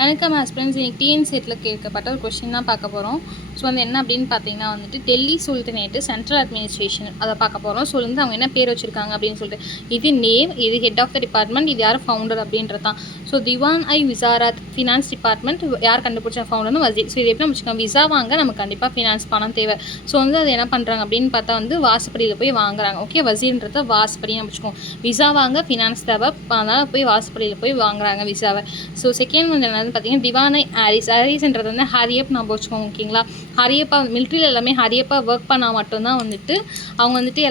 வணக்கம் ஹஸ்பண்ட்ஸ். இன்னைக்கு TN settle கேட்கப்பட்ட ஒரு கொஸ்டின் தான் பார்க்க போகிறோம். ஸோ வந்து என்ன அப்படின்னு பார்த்தீங்கன்னா வந்துட்டு டெல்லி சுல்தனேட்டு சென்ட்ரல் அட்மினிஸ்ட்ரேஷன் அதை பார்க்க போகிறோம். ஸோ வந்து அவங்க என்ன பேர் வச்சுருக்காங்க அப்படின்னு சொல்லிட்டு இது நேம், இது ஹெட் ஆஃப் த டிபார்ட்மெண்ட், இது யார் ஃபவுண்டர் அப்படின்றது தான். ஸோ திவான் ஐ விசாரத் ஃபினான்ஸ் டிபார்ட்மெண்ட் யார் கண்டுபிடிச்ச ஃபவுண்டர்னு வசீர். ஸோ இது எப்படி வச்சுக்கோங்க, விசா வாங்க நமக்கு கண்டிப்பாக ஃபினான்ஸ் பணம் தேவை. ஸோ வந்து அது என்ன பண்ணுறாங்க அப்படின்னு பார்த்தா வந்து வாசப்படியில் போய் வாங்குறாங்க. ஓகே, வசீர்ன்றத வாசப்படின்னு வச்சுக்கோங்க. விசா வாங்க ஃபினான்ஸ் தேவை, அதனால் போய் வாசப்படியில் போய் வாங்குறாங்க விசாவை. ஸோ செகண்ட் வந்து என்னது பார்த்தீங்கன்னா திவானை ஹாரிஸ்ன்றது வந்து ஹரியப் நம்ம வச்சுக்கோங்க. ஓகேங்களா, ஹரியப்பா மிலிட்ரியில் எல்லாமே ஹரியப்பா ஒர்க் பண்ணால் மட்டும்தான் வந்துட்டு அவங்க வந்துட்டு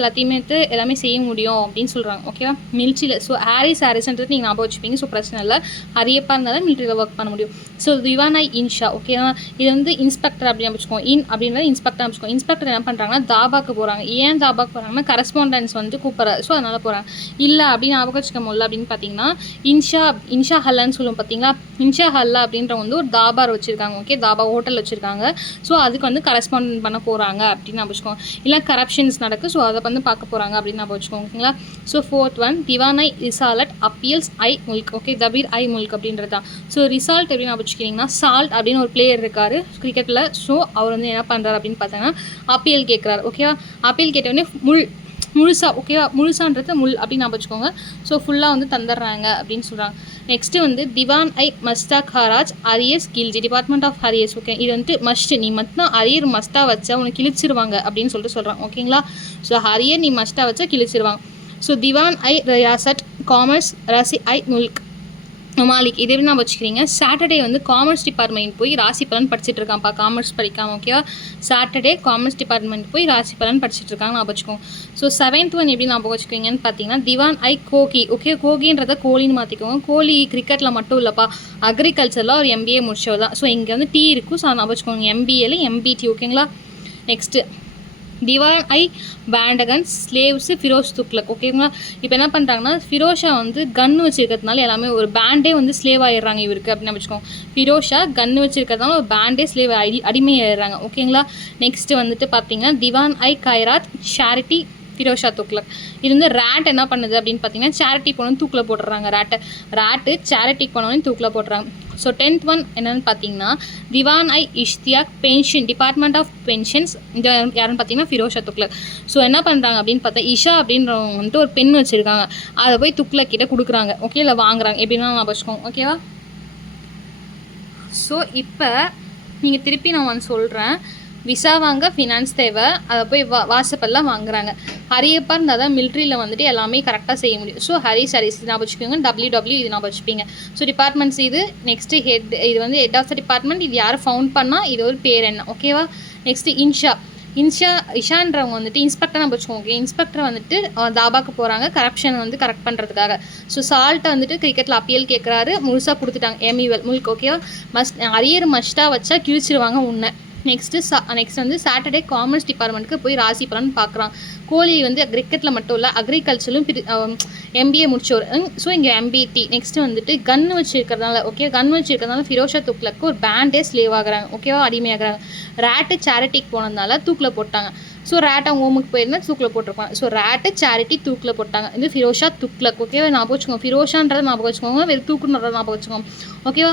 எல்லாமே செய்ய முடியும் அப்படின்னு சொல்கிறாங்க. ஓகேவா, மிலிட்ரியில். ஸோ ஹாரிஸ்ன்றது நீங்கள் ஞாபகம் வச்சுப்பீங்க. ஸோ பிரச்சனை இல்லை, ஹரியப்பா இருந்தாலும் மிலிட்ரியில் ஒர்க் பண்ண முடியும். ஸோ திவானை இன்ஷா. ஓகேவா, இது வந்து இன்ஸ்பெக்டர் அப்படின்னு வச்சுக்கோங்க. அப்படின்றது இன்ஸ்பெக்டர் வச்சுக்கோங்க. இன்ஸ்பெக்டர் என்ன பண்ணுறாங்கன்னா தாபாக்கு போகிறாங்க. ஏன் தாபாக்கு போகிறாங்கன்னா கரஸ்பாண்டன்ஸ் வந்து கூப்பிட்றாரு. ஸோ அதனால் போகிறாங்க. இல்லை அப்படின்னு ஞாபகம் வச்சுக்க முடியல அப்படின்னு பார்த்தீங்கன்னா இன்ஷா ஹல்லான்னு சொல்லுவோம் பார்த்தீங்களா. இன்ஷா ஹல்லா அப்படின்றவங்க வந்து ஒரு தாபார் வச்சுருக்காங்க. ஓகே, தாபா ஹோட்டல் வச்சுருக்காங்க. ஸோ அதுக்கு வந்து கரஸ்பாண்ட் பண்ண போகிறாங்க அப்படின்னு நான் வச்சுக்கோங்க. இல்லை கரப்ஷன்ஸ் நடக்குது, ஸோ அதை வந்து பார்க்க போகிறாங்க அப்படின்னு நான் வச்சுக்கோங்க. ஓகேங்களா. ஸோ ஃபோர்த் ஒன் திவானை ரிசால்ட் அப்பீல்ஸ் ஐ முல்க். ஓகே, தபீர் ஐ முல்க் அப்படின்றது தான். ஸோ ரிசால்ட் எப்படி நான் வச்சுக்கிட்டிங்கன்னா சால்ட் அப்படின்னு ஒரு பிளேயர் இருக்கார் கிரிக்கெட்டில். ஸோ அவர் வந்து என்ன பண்ணுறாரு அப்படின்னு பார்த்தீங்கன்னா அப்பீல் கேட்குறாரு. ஓகேவா, அப்பீல் கேட்டவுடனே முழுசாக. ஓகேவா, முழுசான்றது முள் அப்படின்னு நான் வச்சுக்கோங்க. ஸோ ஃபுல்லாக வந்து தந்துடுறாங்க அப்படின்னு சொல்கிறாங்க. நெக்ஸ்ட்டு வந்து திவான் ஐ மஸ்தாக் ஹராஜ் அரியர்ஸ் கில்ஜி டிபார்ட்மெண்ட் ஆஃப் அரியர்ஸ். ஓகே, இது வந்துட்டு மஸ்ட், நீ மட்டும் அரியர் மஸ்ட்டாக வச்சா உனக்கு கிழிச்சிருவாங்க அப்படின்னு சொல்லிட்டு சொல்கிறாங்க. ஓகேங்களா, ஸோ அரியர் நீ மஸ்ட்டாக வச்சா கிழிச்சிருவாங்க. ஸோ திவான் ஐ ரியாசட் காமர்ஸ் ராசி ஐ முல்க் மாலிக். இதே நான் வச்சுக்கிறீங்க. சாட்டர்டே வந்து காமர்ஸ் டிபார்ட்மெண்ட் போய் ராசி பலன் படிச்சுட்டு இருக்கான்ப்பா, காமர்ஸ் படிக்காமல். ஓகேவா, சாட்டர்டே காமர்ஸ் டிபார்ட்மெண்ட் போய் ராசி பலன் படிச்சுட்டு இருக்காங்க நான் வச்சுக்கோங்க. ஸோ செவன்த் ஒன் எப்படி நான் வச்சுக்கோங்கன்னு பார்த்தீங்கன்னா திவான் ஐ கோகி. ஓகே, கோகின்றத கோழின்னு மாற்றிக்கோங்க. கோழி கிரிக்கெட்டில் மட்டும் இல்லைப்பா, அக்ரிகல்ச்சரில் ஒரு எம்பிஏ முடிச்சவர் தான். ஸோ இங்கே வந்து டீ இருக்கும். ஸோ நான் வச்சுக்கோங்க எம்பிஏல எம்பிடி. ஓகேங்களா. நெக்ஸ்ட்டு திவான் ஐ பேண்டகன் ஸ்லேவ்ஸு ஃபிரோஸ் துக்லக். ஓகேங்களா, இப்போ என்ன பண்ணுறாங்கன்னா ஃபிரோஷா வந்து கன்று வச்சுருக்கிறதுனால எல்லாமே ஒரு பேண்டே வந்து ஸ்லேவ் ஆகிடுறாங்க இவருக்கு அப்படின்னு வச்சுக்கோங்க. ஃபிரோஷா கன்று வச்சுருக்கிறதுனால ஒரு பேண்டே ஸ்லேவ் அடிமையாகிடுறாங்க. ஓகேங்களா. நெக்ஸ்ட்டு வந்துட்டு பார்த்தீங்கன்னா திவான் ஐ கைராத் ஷாரிட்டி ஃபிரோஷா துக்லக். இது வந்து ரேட் என்ன பண்ணுது அப்படின்னு பார்த்தீங்கன்னா சேரிட்டி போனோன்னு தூக்கில் போட்டுறாங்க. ரேட்டு சேரிட்டிக்கு போனோன்னு தூக்கில் போட்டுறாங்க. ஸோ 10th ஒன் என்னென்னு பார்த்தீங்கன்னா திவான் ஐ இஷ்தியாக் பென்ஷன் டிபார்ட்மெண்ட் ஆஃப் பென்ஷன்ஸ். இந்த யாருன்னு பார்த்தீங்கன்னா ஃபிரோஷா துக்லக். ஸோ என்ன பண்ணுறாங்க அப்படின்னு பார்த்தா இஷா அப்படின்றவங்க வந்துட்டு ஒரு பெண் வச்சுருக்காங்க. அதை போய் துக்லக் கிட்ட கொடுக்குறாங்க. ஓகே, இல்லை வாங்குறாங்க எப்படின்னா நான் வச்சுக்கோங்க. ஓகேவா. ஸோ இப்போ நீங்கள் திருப்பி நான் வந்து சொல்கிறேன். விசா வாங்க ஃபினான்ஸ் தேவை, அதை போய் வாசப்பெல்லாம் வாங்குறாங்க. ஹரியப்பா இருந்தால் தான் மிலிட்ரியில் வந்துட்டு எல்லாமே கரெக்டாக செய்ய முடியும். ஸோ ஹரிஸ் நான் வச்சுக்கோங்க. WW இது நான் வச்சுப்பீங்க. ஸோ டிபார்ட்மெண்ட்ஸ் இது. நெக்ஸ்ட்டு ஹெட், இது வந்து ஹெட் ஆஃப் த டிபார்ட்மெண்ட். இது யார் ஃபவுண்ட் பண்ணால் இது ஒரு பேர் என்ன. ஓகேவா. நெக்ஸ்ட்டு இஷான்றவங்க வந்துட்டு இன்ஸ்பெக்டர் நான் வச்சுக்கோங்க. இன்ஸ்பெக்டர் வந்துட்டு தாபாக்கு போகிறாங்க கரப்ஷன் வந்து கரெக்ட் பண்ணுறதுக்காக. ஸோ சால்ட்டை வந்துட்டு கிரிக்கெட்டில் அப்பீல் கேட்குறாரு, முழுசாக கொடுத்துட்டாங்க எம்இவல் முல்க். ஓகேவா, அரியர் மஸ்ட்டாக வச்சா கிழிச்சிருவாங்க உன்னை. நெக்ஸ்ட் வந்து சாட்டர்டே காமர்ஸ் டிபார்ட்மெண்ட்டுக்கு போய் ராசி பலன் பார்க்குறான். கோழி வந்து கிரிக்கெட்டில் மட்டும் இல்லை அக்ரிகல்ச்சரும் எம்பிஏ முடிச்சவர். ஸோ இங்கே எம்பிடி. நெக்ஸ்ட்டு வந்துட்டு கன்று வச்சுருக்கிறதுனால. ஓகே, கன் வச்சுருக்கிறதுனால ஃபிரோஷா துக்லக்கு ஒரு பேண்டே ஸ்லேவ் ஆகுறாங்க. ஓகேவா, அடிமையாகிறாங்க. ரேட்டு சேரிட்டிக்கு போனதுனால தூக்கில் போட்டாங்க. ஸோ ரேட் அவங்க ஹோமுக்கு போயிருந்தால் தூக்கில் போட்டிருப்பாங்க. ஸோ ரேட்டு சேரிட்டி தூக்கில் போட்டாங்க. இது ஃபிரோஷா துக்லக். ஓகேவா, ஞாபகம் வச்சுக்கோங்க. ஃபிரோஷான்றதை ஞாபகம் வச்சுக்கோங்க, வேறு தூக்குன்றதை ஞாபகம் வச்சுக்கோங்க. ஓகேவா.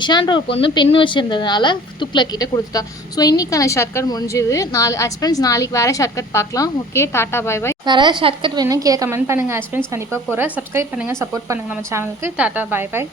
இஷான்ற ஒரு பொண்ணு பெண் வச்சுருந்ததுனால துக்லக் கிட்ட கொடுத்துட்டா. ஸோ இன்றைக்கான ஷார்ட்கட் முடிஞ்சுது. ஹஸ்பண்ட்ஸ் நாளைக்கு வேறு ஷார்ட்கட் பார்க்கலாம். Okay, tata bye bye. வேறு ஷார்ட்கட் வேணும் கீழே கமெண்ட் பண்ணுங்கள். ஹஸ்பண்ட்ஸ் கண்டிப்பாக போகிறேன். சப்ஸ்கிரைப் பண்ணுங்கள், சப்போர்ட் பண்ணுங்கள் நம்ம சேனலுக்கு. Tata bye by.